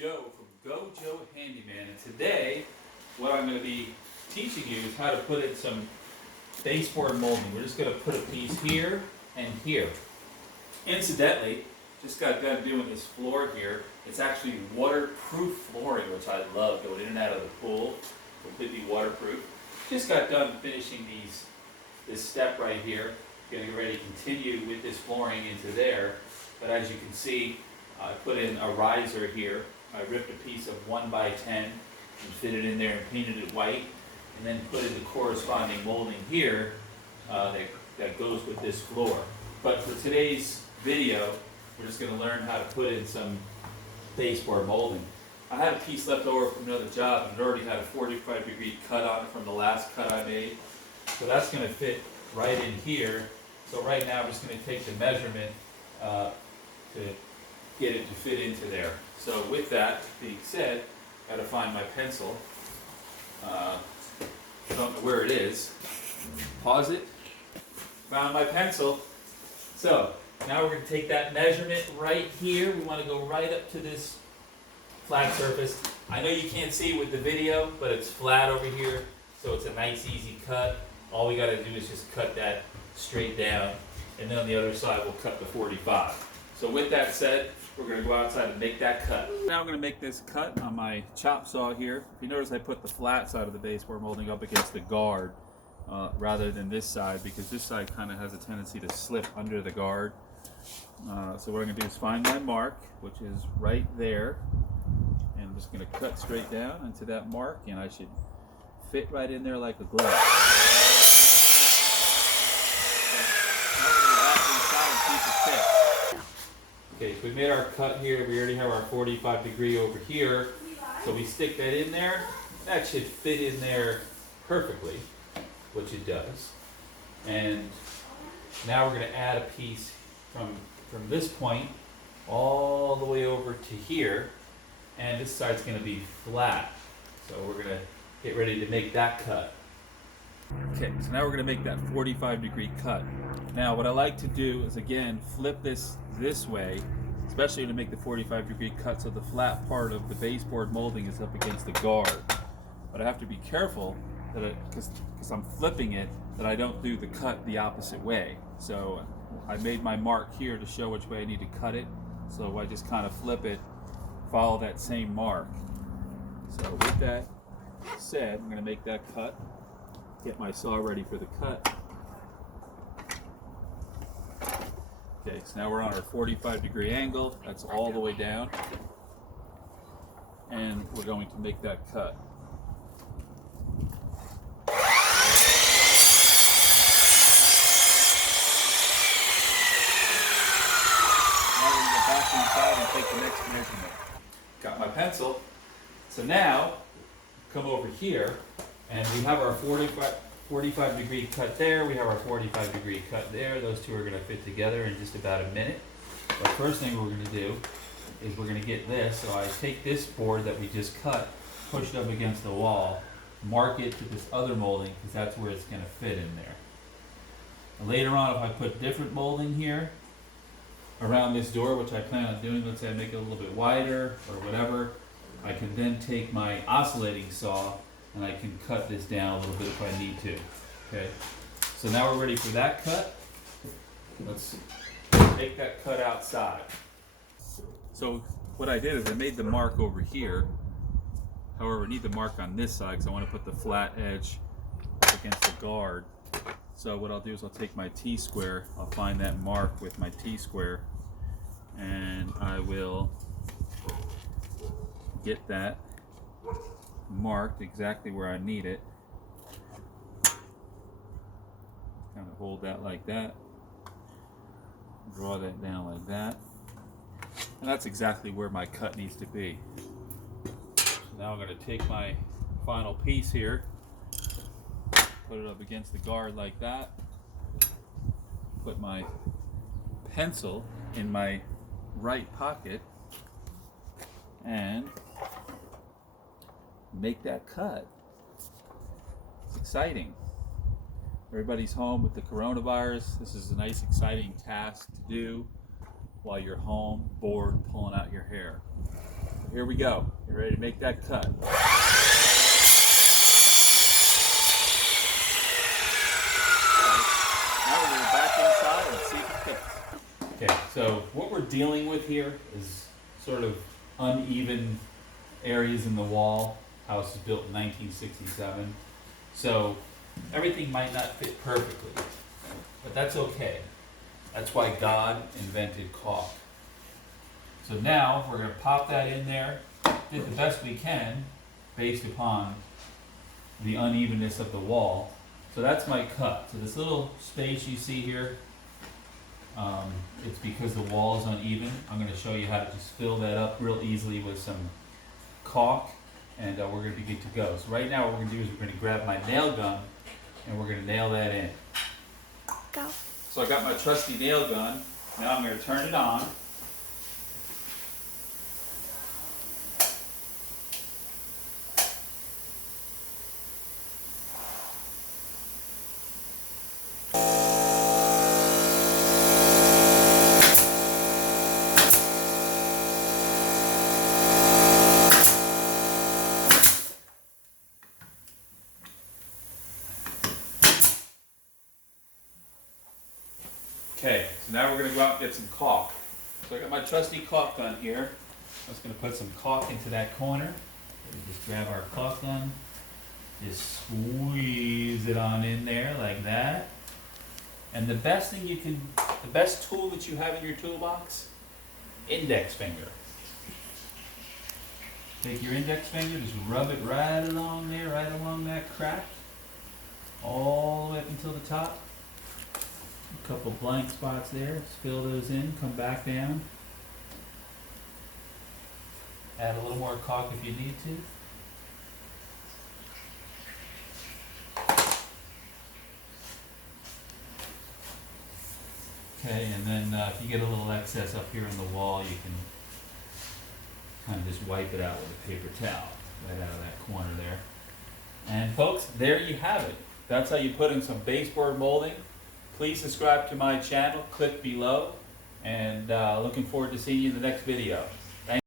Joe from Joe Handyman, and today what I'm going to be teaching you is how to put in some baseboard molding. We're just going to put a piece here and here. Incidentally, just got done doing this floor here. It's actually waterproof flooring, which I love, going in and out of the pool, completely waterproof. Just got done finishing this step right here, getting ready to continue with this flooring into there. But as you can see, I put in a riser here. I ripped a piece of 1x10 and fit it in there and painted it white, and then put in the corresponding molding here that goes with this floor. But for today's video, we're just going to learn how to put in some baseboard molding. I had a piece left over from another job, and it already had a 45-degree cut on it from the last cut I made. So that's going to fit right in here. So right now I'm just going to take the measurement to get it to fit into there. So with that being said, got to find my pencil. I don't know where it is. Pause it. Found my pencil. So now we're going to take that measurement right here. We want to go right up to this flat surface. I know you can't see it with the video, but it's flat over here, so it's a nice easy cut. All we got to do is just cut that straight down, and then on the other side we'll cut the 45. So with that said, we're going to go outside and make that cut. Now I'm going to make this cut on my chop saw here. If you notice, I put the flat side of the baseboard molding up against the guard rather than this side, because this side kind of has a tendency to slip under the guard. So what I'm going to do is find my mark, which is right there, and I'm just going to cut straight down into that mark, and I should fit right in there like a glove. Okay, so we made our cut here. We already have our 45 degree over here. So we stick that in there. That should fit in there perfectly, which it does. And now we're going to add a piece from this point all the way over to here. And this side's going to be flat. So we're going to get ready to make that cut. Okay, so now we're going to make that 45 degree cut. Now what I like to do is, again, flip this way, especially to make the 45 degree cut so the flat part of the baseboard molding is up against the guard. But I have to be careful that because I'm flipping it, that I don't do the cut the opposite way. So I made my mark here to show which way I need to cut it. So I just kind of flip it, follow that same mark. So with that said, I'm going to make that cut. Get my saw ready for the cut. Okay, so now we're on our 45 degree angle. That's all the way down. And we're going to make that cut. Now we're going to go back inside and take the next measurement. Got my pencil. So now, come over here. And we have our 45 degree cut there, we have our 45 degree cut there. Those two are going to fit together in just about a minute. The first thing we're going to do is we're going to get this. So I take this board that we just cut, push it up against the wall, mark it to this other molding, because that's where it's going to fit in there. And later on, if I put different molding here around this door, which I plan on doing, let's say I make it a little bit wider or whatever, I can then take my oscillating saw and I can cut this down a little bit if I need to. Okay, so now we're ready for that cut. Let's take that cut outside. So what I did is I made the mark over here. However, I need the mark on this side because I want to put the flat edge against the guard. So what I'll do is I'll take my T-square, I'll find that mark with my T-square, and I will get that marked exactly where I need it. Kind of hold that like that, draw that down like that, and that's exactly where my cut needs to be. So now I'm going to take my final piece here, put it up against the guard like that, put my pencil in my right pocket, and make that cut. It's exciting. Everybody's home with the coronavirus. This is a nice, exciting task to do while you're home, bored, pulling out your hair. here we go. You're ready to make that cut. Now we're going to go back inside and see if it fits. Okay, so what we're dealing with here is sort of uneven areas in the wall. House was built in 1967. So everything might not fit perfectly, but that's okay. That's why God invented caulk. So now we're going to pop that in there, did the best we can based upon the unevenness of the wall. So that's my cut. So this little space you see here, it's because the wall is uneven. I'm going to show you how to just fill that up real easily with some caulk, and we're going to be good to go. So right now what we're going to do is we're going to grab my nail gun and we're going to nail that in. Go. So I got my trusty nail gun. Now I'm going to turn it on. Okay, so now we're going to go out and get some caulk. So I got my trusty caulk gun here. I'm just going to put some caulk into that corner. We just grab our caulk gun, just squeeze it on in there like that. And the best tool that you have in your toolbox, index finger. Take your index finger, just rub it right along there, right along that crack, all the way up until the top. A couple blank spots there, just fill those in, come back down. Add a little more caulk if you need to. Okay, and then if you get a little excess up here in the wall, you can kind of just wipe it out with a paper towel, right out of that corner there. And folks, there you have it. That's how you put in some baseboard molding. Please subscribe to my channel, click below, and looking forward to seeing you in the next video.